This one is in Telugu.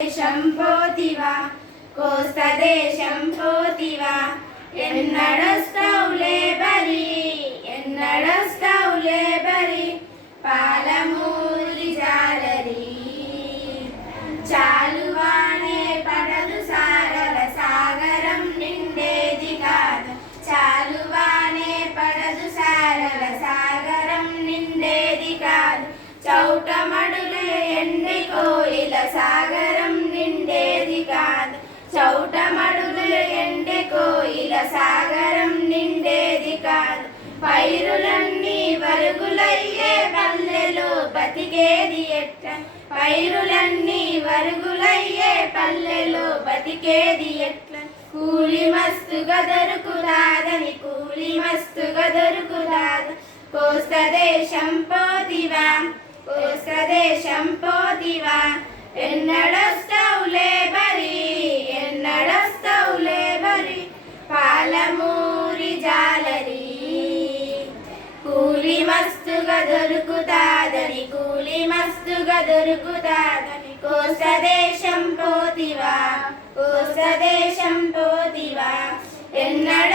దేశం పోతివా కోస్తా దేశం పోతివా ఎన్నడొస్తావులే బరి ఎన్నడొస్తావులే బరి పాలమూరి జాలరి చాలువానే పడదు సారల సాగరం నిండేది కాదు చాలువానే పడదు సారల సాగరం నిండేది కాదు చౌటమడులే ఎండి కోయిల సాగరం నిండేది కాదు చౌటమడులే ఎండి కోయిల సాగరం నిండేది కాదు పైరులన్నీ వరుగులయ్యే పల్లెలో బతికేది ఎట్ట పైరులన్నీ వరుగులయ్యే పల్లెలో బతికేది ఎట్ల కూలి మస్తుగా దొరుకుతాదని కూలి మస్తుగా దొరుకుతాద కోస్తా దేశం పోతివా కోస్తా దేశం పోతివా ఎన్నడొస్తావులే బరి ఎన్నడొస్తావులే బరి పాలమూరి జాలరి కూలి మస్తుగా దొరుకుతాదని కూలి మస్తుగా దొరుకుతాదని కోస్తా దేశం పోతివా కోస్తా దేశం పోతివా ఎన్నడ